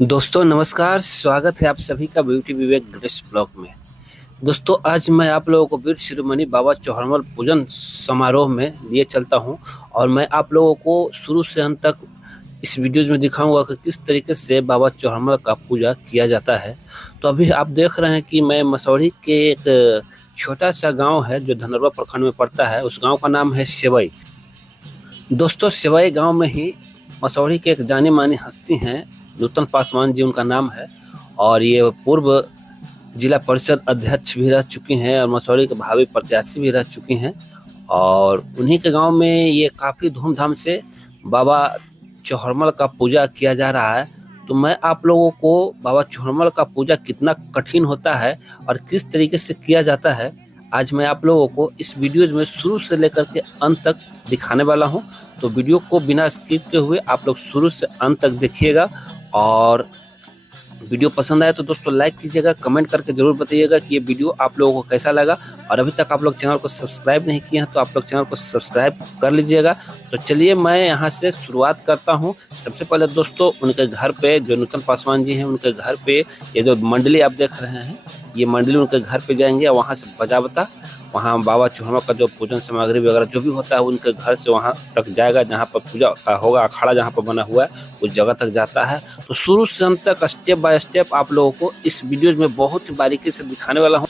दोस्तों नमस्कार, स्वागत है आप सभी का ब्यूटी विवेक गणेश ब्लॉग में। दोस्तों आज मैं आप लोगों को वीर शिरोमणि बाबा चौहरमल पूजन समारोह में लिए चलता हूं और मैं आप लोगों को शुरू से अंत तक इस वीडियोज में दिखाऊंगा कि किस तरीके से बाबा चौहरमल का पूजा किया जाता है। तो अभी आप देख रहे हैं कि मैं मसौढ़ी के एक छोटा सा गाँव है जो धनरवा प्रखंड में पड़ता है। उस गाँव का नाम है सेवई। दोस्तों सेवई गाँव में ही मसौढ़ी के एक जानी मानी हस्ती हैं, नूतन पासवान जी उनका नाम है और ये पूर्व जिला परिषद अध्यक्ष भी रह चुकी हैं और मसौढ़ी के भावी प्रत्याशी भी रह चुकी हैं। और उन्हीं के गांव में ये काफ़ी धूमधाम से बाबा चौहरमल का पूजा किया जा रहा है। तो मैं आप लोगों को बाबा चौहरमल का पूजा कितना कठिन होता है और किस तरीके से किया जाता है आज मैं आप लोगों को इस वीडियोज में शुरू से लेकर के अंत तक दिखाने वाला हूं। तो वीडियो को बिना स्किप के हुए आप लोग शुरू से अंत तक देखिएगा और वीडियो पसंद आए तो दोस्तों लाइक कीजिएगा, कमेंट करके जरूर बताइएगा कि ये वीडियो आप लोगों को कैसा लगा। और अभी तक आप लोग चैनल को सब्सक्राइब नहीं किए हैं तो आप लोग चैनल को सब्सक्राइब कर लीजिएगा। तो चलिए मैं यहाँ से शुरुआत करता हूँ। सबसे पहले दोस्तों उनके घर पे जो नूतन पासवान जी हैं उनके घर पे ये जो मंडली आप देख रहे हैं ये मंडली उनके घर पे जाएंगे और वहाँ से बजा बता वहाँ बाबा चौहरमल का जो पूजन सामग्री वगैरह जो भी होता है उनके घर से वहाँ तक जाएगा जहाँ पर पूजा का होगा। अखाड़ा जहाँ पर बना हुआ है उस जगह तक जाता है। तो शुरू से अंत तक स्टेप बाय स्टेप आप लोगों को इस वीडियो में बहुत ही बारीकी से दिखाने वाला हूँ।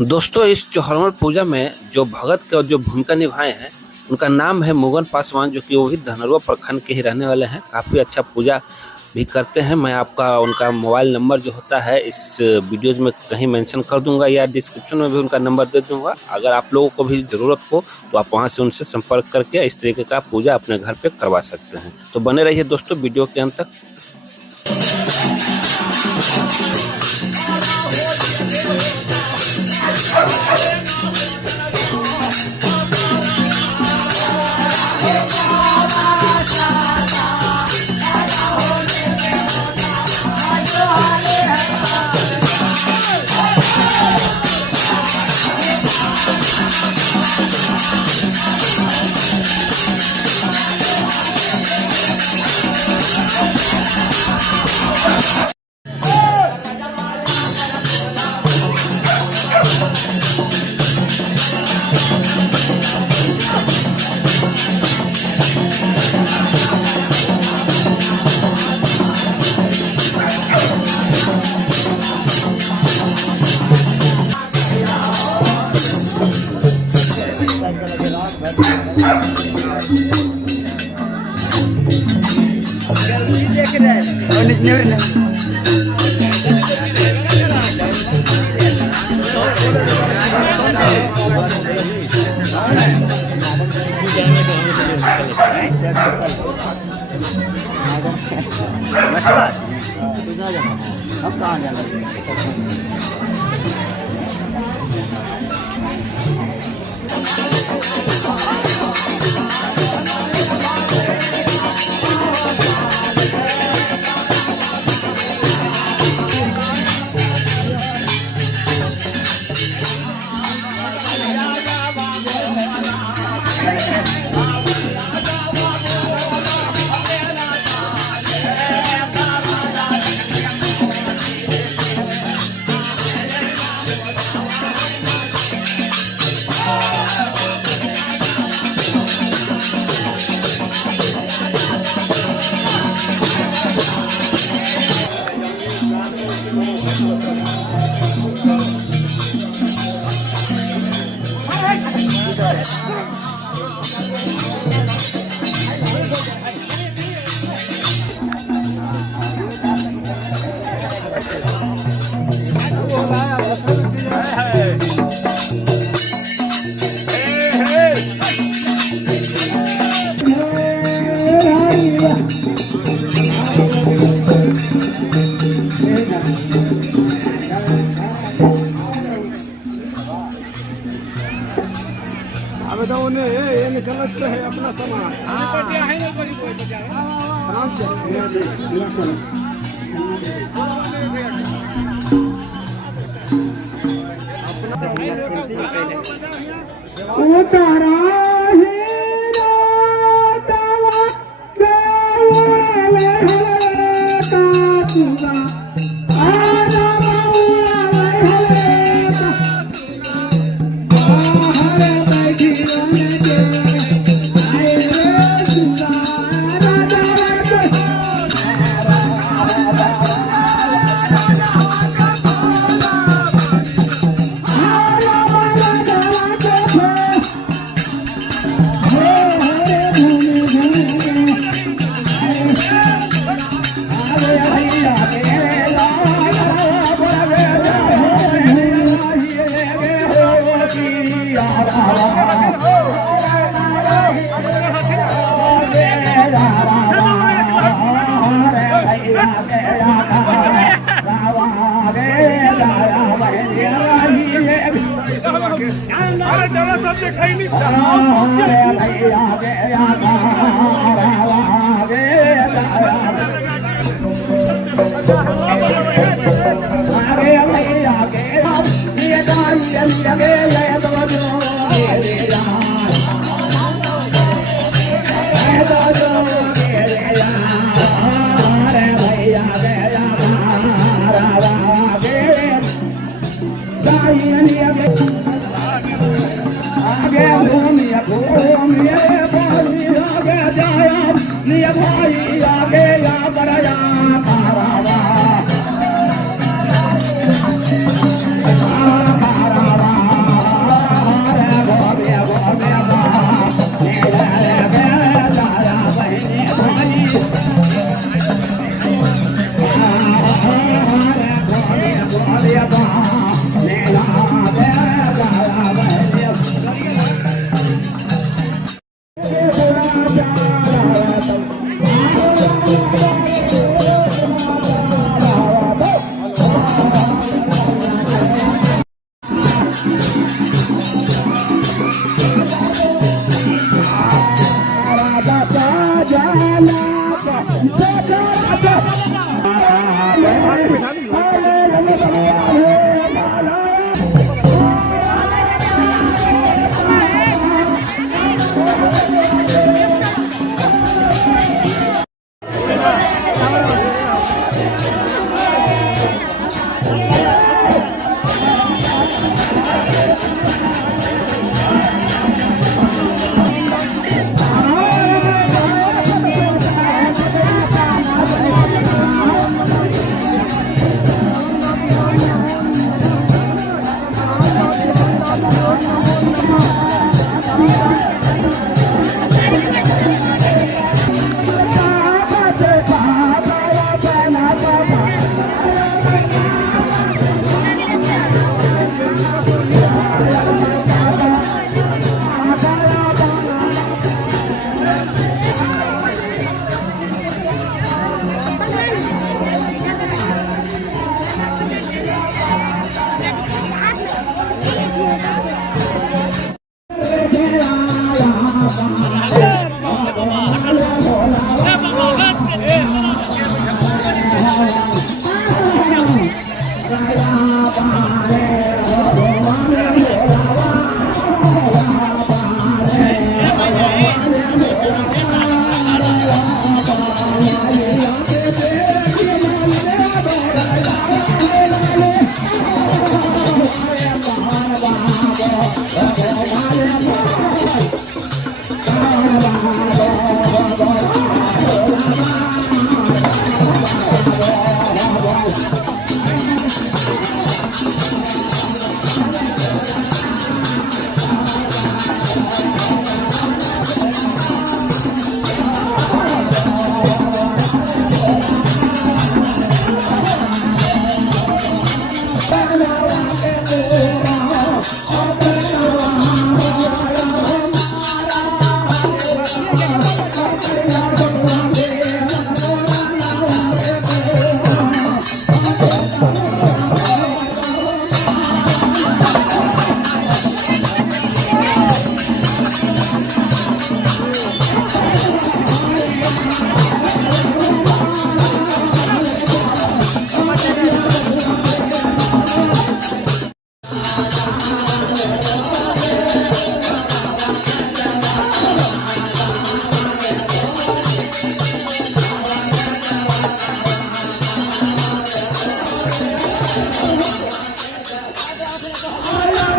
दोस्तों इस चौहरमल पूजा में जो भगत के जो भूमिका निभाए हैं उनका नाम है मुगन पासवान, जो कि वो भी धनरवा प्रखंड के ही रहने वाले हैं। काफ़ी अच्छा पूजा भी करते हैं। मैं आपका उनका मोबाइल नंबर जो होता है इस वीडियोज में कहीं मेंशन कर दूंगा या डिस्क्रिप्शन में भी उनका नंबर दे दूंगा। अगर आप लोगों को भी ज़रूरत हो तो आप वहां से उनसे संपर्क करके इस तरीके का पूजा अपने घर पे करवा सकते हैं। तो बने रहिए दोस्तों वीडियो के अंत तक। हम कहाँ जाना तो उन्हें ये निकलत है अपना सामान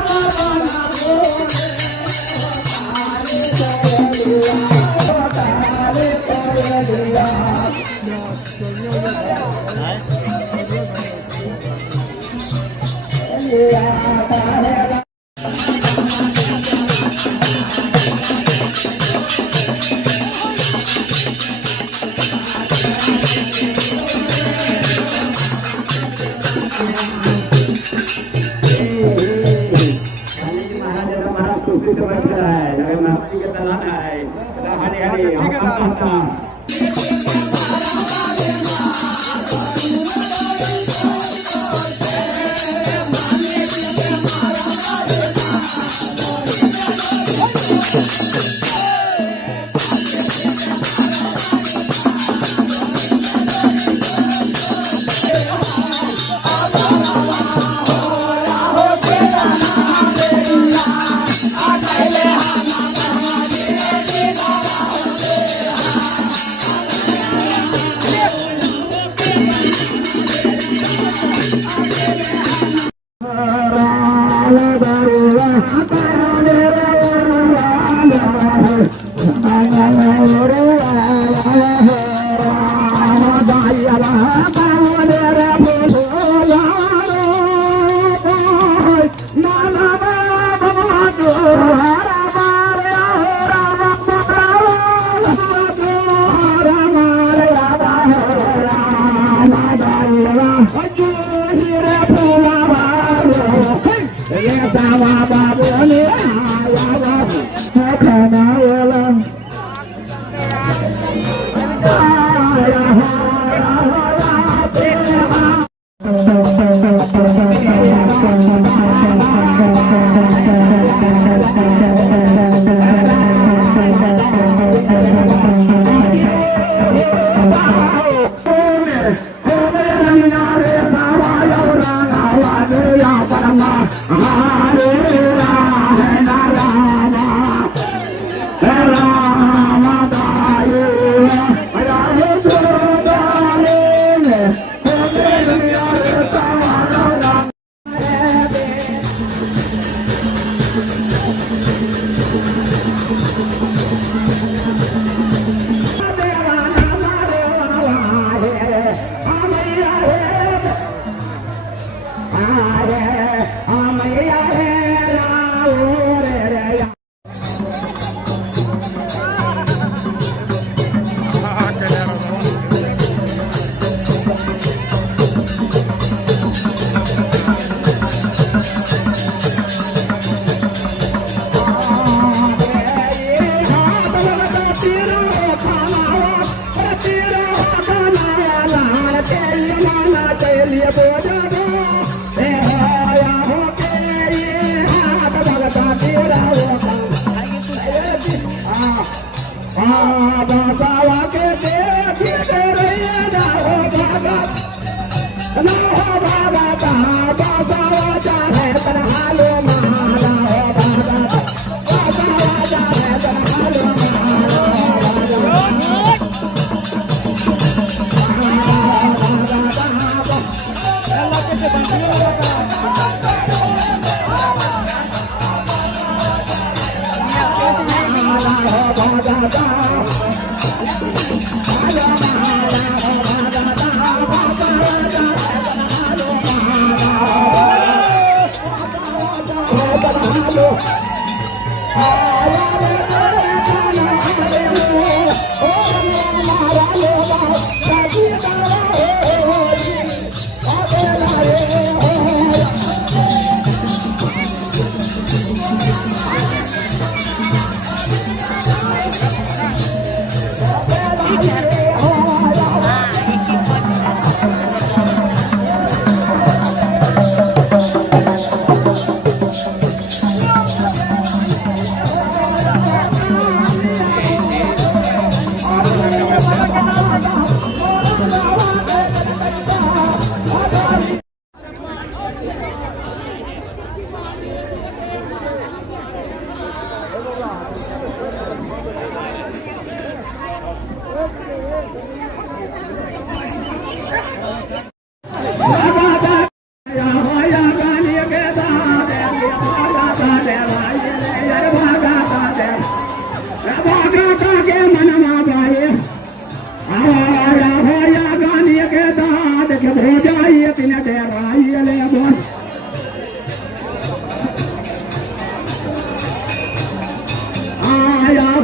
Bye.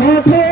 होते